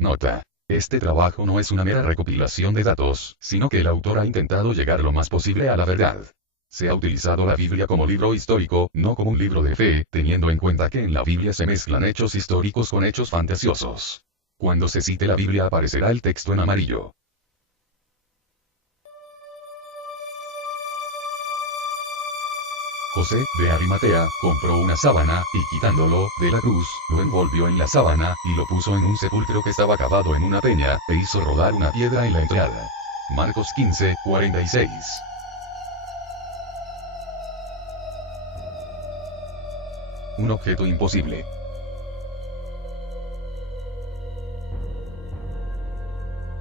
Nota. Este trabajo no es una mera recopilación de datos, sino que el autor ha intentado llegar lo más posible a la verdad. Se ha utilizado la Biblia como libro histórico, no como un libro de fe, teniendo en cuenta que en la Biblia se mezclan hechos históricos con hechos fantasiosos. Cuando se cite la Biblia aparecerá el texto en amarillo. José, de Arimatea, compró una sábana, y quitándolo de la cruz, lo envolvió en la sábana, y lo puso en un sepulcro que estaba cavado en una peña, e hizo rodar una piedra en la entrada. Marcos 15, 46. Un objeto imposible.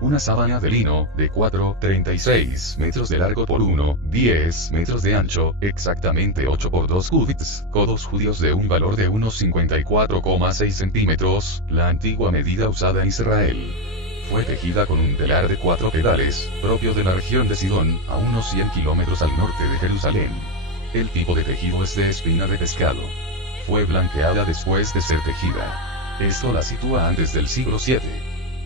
Una sábana de lino, de 4,36 metros de largo por 1,10 metros de ancho, exactamente 8 por 2 cúbits, codos judíos de un valor de unos 54,6 centímetros, la antigua medida usada en Israel. Fue tejida con un telar de 4 pedales, propio de la región de Sidón, a unos 100 kilómetros al norte de Jerusalén. El tipo de tejido es de espina de pescado. Fue blanqueada después de ser tejida. Esto la sitúa antes del siglo VII.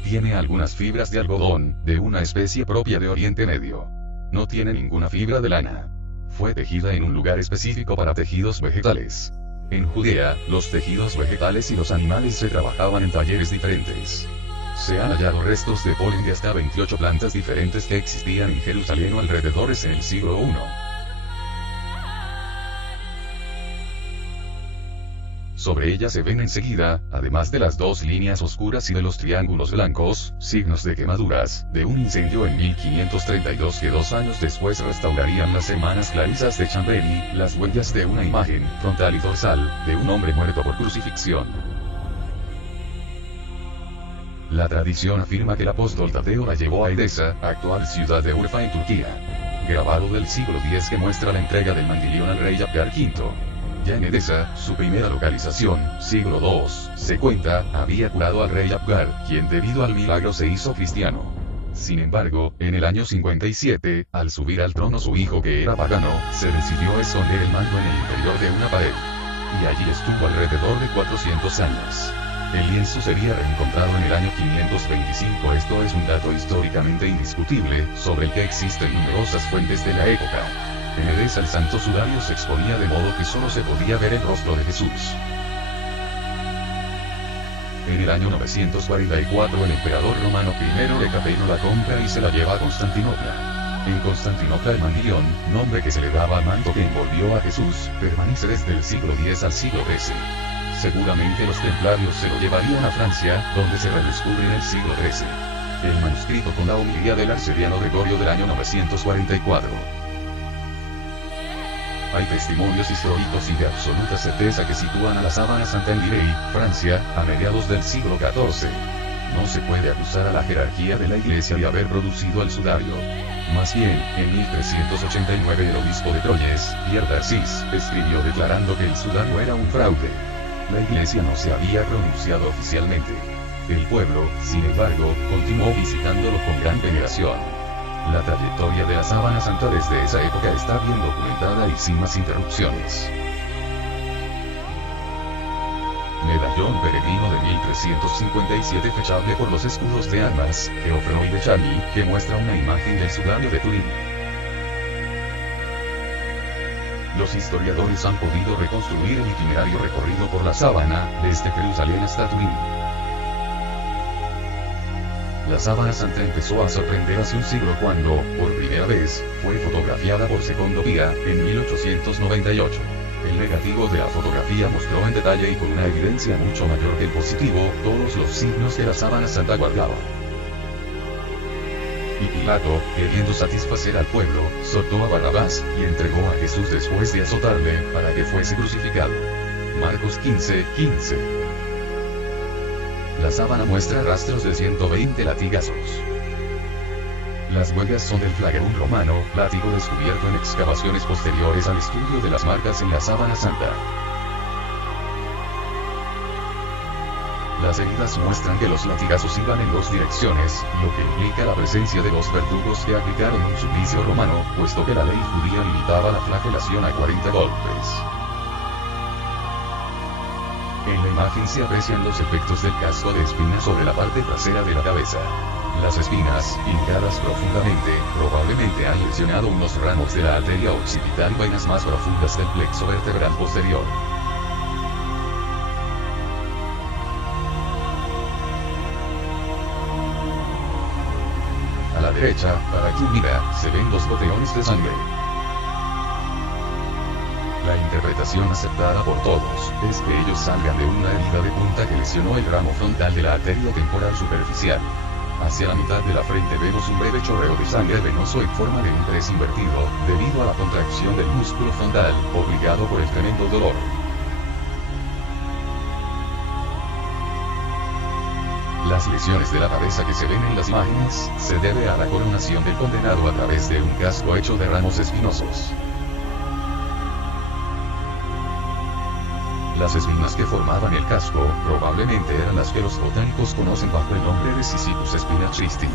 Tiene algunas fibras de algodón, de una especie propia de Oriente Medio. No tiene ninguna fibra de lana. Fue tejida en un lugar específico para tejidos vegetales. En Judea, los tejidos vegetales y los animales se trabajaban en talleres diferentes. Se han hallado restos de polen de hasta 28 plantas diferentes que existían en Jerusalén o alrededores en el siglo I. Sobre ella se ven enseguida, además de las dos líneas oscuras y de los triángulos blancos, signos de quemaduras, de un incendio en 1532 que 2 años después restaurarían las semanas clarisas de Chambéry, las huellas de una imagen, frontal y dorsal, de un hombre muerto por crucifixión. La tradición afirma que el apóstol Tadeo la llevó a Edesa, actual ciudad de Urfa en Turquía. Grabado del siglo X que muestra la entrega del mandilión al rey Abgar V. Ya en Edesa, su primera localización, siglo II, se cuenta, había curado al rey Abgar, quien debido al milagro se hizo cristiano. Sin embargo, en el año 57, al subir al trono su hijo que era pagano, se decidió esconder el mando en el interior de una pared. Y allí estuvo alrededor de 400 años. El lienzo sería reencontrado en el año 525. Esto es un dato históricamente indiscutible, sobre el que existen numerosas fuentes de la época. En Edesa el santo sudario se exponía de modo que solo se podía ver el rostro de Jesús. En el año 944 el emperador romano I Lecapeno la compra y se la lleva a Constantinopla. En Constantinopla el mandilión, nombre que se le daba al manto que envolvió a Jesús, permanece desde el siglo X al siglo XIII. Seguramente los templarios se lo llevarían a Francia, donde se redescubre en el siglo XIII. El manuscrito con la homilía del arcediano Gregorio del año 944. Hay testimonios históricos y de absoluta certeza que sitúan a la sábana santa en Lirey, Francia, a mediados del siglo XIV. No se puede acusar a la jerarquía de la Iglesia de haber producido el sudario. Más bien, en 1389 el obispo de Troyes, Pierre d'Arcis, escribió declarando que el sudario era un fraude. La Iglesia no se había pronunciado oficialmente. El pueblo, sin embargo, continuó visitándolo con gran veneración. La trayectoria de la sábana santa desde esa época está bien documentada y sin más interrupciones. Medallón peregrino de 1357 fechable por los escudos de armas, Geoffroy de Charny, que muestra una imagen del sudario de Turín. Los historiadores han podido reconstruir el itinerario recorrido por la sábana, desde Jerusalén hasta Turín. La sábana santa empezó a sorprender hace un siglo cuando, por primera vez, fue fotografiada por Secondo Pia, en 1898. El negativo de la fotografía mostró en detalle y con una evidencia mucho mayor que el positivo, todos los signos que la sábana santa guardaba. Y Pilato, queriendo satisfacer al pueblo, soltó a Barrabás, y entregó a Jesús después de azotarle, para que fuese crucificado. Marcos 15, 15. La sábana muestra rastros de 120 latigazos. Las huellas son del flagelum romano, látigo descubierto en excavaciones posteriores al estudio de las marcas en la sábana santa. Las heridas muestran que los latigazos iban en 2 direcciones, lo que implica la presencia de los verdugos que aplicaron un suplicio romano, puesto que la ley judía limitaba la flagelación a 40 golpes. En la imagen se aprecian los efectos del casco de espinas sobre la parte trasera de la cabeza. Las espinas, hincadas profundamente, probablemente han lesionado unos ramos de la arteria occipital y vainas más profundas del plexo vertebral posterior. A la derecha, para quien mira, se ven dos goteones de sangre. La interpretación aceptada por todos es que ellos salgan de una herida de punta que lesionó el ramo frontal de la arteria temporal superficial. Hacia la mitad de la frente vemos un breve chorreo de sangre venoso en forma de un 3 invertido, debido a la contracción del músculo frontal, obligado por el tremendo dolor. Las lesiones de la cabeza que se ven en las imágenes, se debe a la coronación del condenado a través de un casco hecho de ramos espinosos. Las espinas que formaban el casco, probablemente eran las que los botánicos conocen bajo el nombre de Sisyphus spinatristi.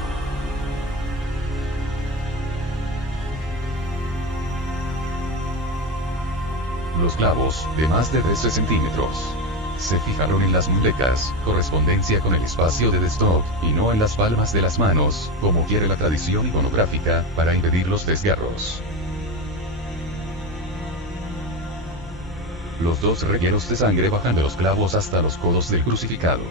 Los clavos, de más de 13 centímetros, se fijaron en las mulecas, correspondencia con el espacio de Destock, y no en las palmas de las manos, como quiere la tradición iconográfica, para impedir los desgarros. Los dos regueros de sangre bajan de los clavos hasta los codos del crucificado.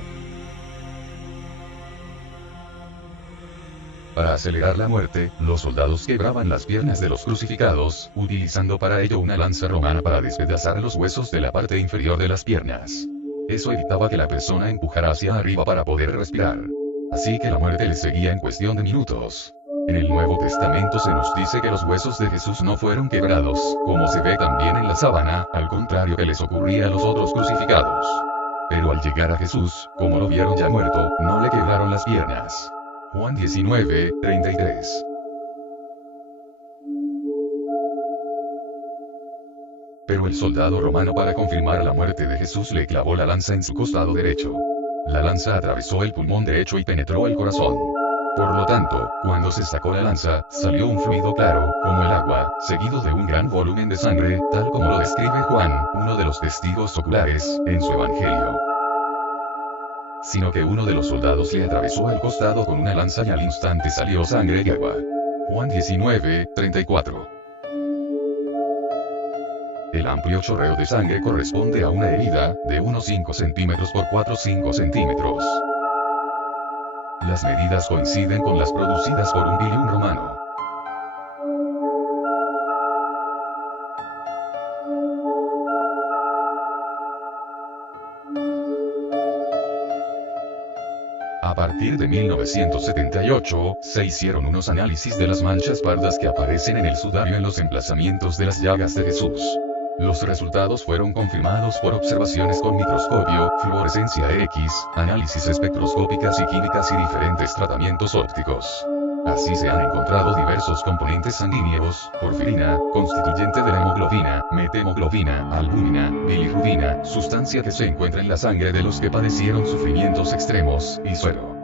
Para acelerar la muerte, los soldados quebraban las piernas de los crucificados, utilizando para ello una lanza romana para despedazar los huesos de la parte inferior de las piernas. Eso evitaba que la persona empujara hacia arriba para poder respirar. Así que la muerte le seguía en cuestión de minutos. En el Nuevo Testamento se nos dice que los huesos de Jesús no fueron quebrados, como se ve también en la sábana, al contrario que les ocurría a los otros crucificados. Pero al llegar a Jesús, como lo vieron ya muerto, no le quebraron las piernas. Juan 19, 33. Pero el soldado romano, para confirmar la muerte de Jesús, le clavó la lanza en su costado derecho. La lanza atravesó el pulmón derecho y penetró el corazón. Por lo tanto, cuando se sacó la lanza, salió un fluido claro, como el agua, seguido de un gran volumen de sangre, tal como lo describe Juan, uno de los testigos oculares, en su Evangelio. Sino que uno de los soldados le atravesó el costado con una lanza y al instante salió sangre y agua. Juan 19, 34. El amplio chorreo de sangre corresponde a una herida, de unos 5 centímetros por 4-5 centímetros. Las medidas coinciden con las producidas por un bilium romano. A partir de 1978, se hicieron unos análisis de las manchas pardas que aparecen en el sudario en los emplazamientos de las llagas de Jesús. Los resultados fueron confirmados por observaciones con microscopio, fluorescencia X, análisis espectroscópicas y químicas y diferentes tratamientos ópticos. Así se han encontrado diversos componentes sanguíneos: porfirina, constituyente de la hemoglobina, methemoglobina, albúmina, bilirrubina, sustancia que se encuentra en la sangre de los que padecieron sufrimientos extremos, y suero.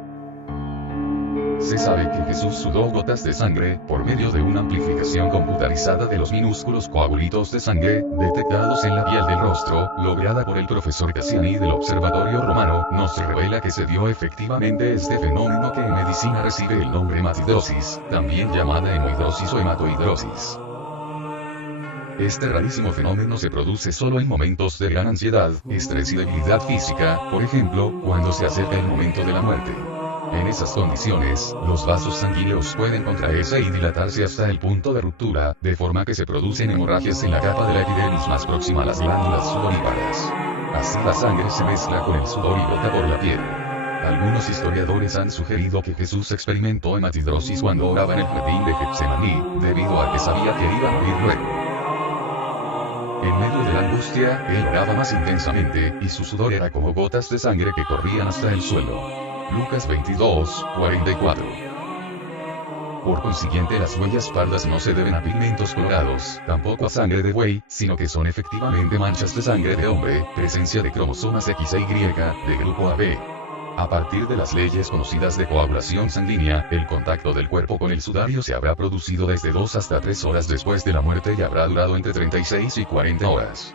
Se sabe que Jesús sudó gotas de sangre, por medio de una amplificación computarizada de los minúsculos coagulitos de sangre, detectados en la piel del rostro, lograda por el profesor Cassiani del Observatorio Romano, nos revela que se dio efectivamente este fenómeno que en medicina recibe el nombre hematidrosis, también llamada hemohidrosis o hematohidrosis. Este rarísimo fenómeno se produce solo en momentos de gran ansiedad, estrés y debilidad física, por ejemplo, cuando se acerca el momento de la muerte. En esas condiciones, los vasos sanguíneos pueden contraerse y dilatarse hasta el punto de ruptura, de forma que se producen hemorragias en la capa de la epidermis más próxima a las glándulas sudoríparas. Así la sangre se mezcla con el sudor y bota por la piel. Algunos historiadores han sugerido que Jesús experimentó hematidrosis cuando oraba en el jardín de Getsemaní, debido a que sabía que iba a morir luego. En medio de la angustia, él oraba más intensamente, y su sudor era como gotas de sangre que corrían hasta el suelo. Lucas 22, 44. Por consiguiente, las huellas pardas no se deben a pigmentos colorados, tampoco a sangre de buey, sino que son efectivamente manchas de sangre de hombre, presencia de cromosomas X e Y, de grupo AB. A partir de las leyes conocidas de coagulación sanguínea, el contacto del cuerpo con el sudario se habrá producido desde 2 hasta 3 horas después de la muerte y habrá durado entre 36 y 40 horas.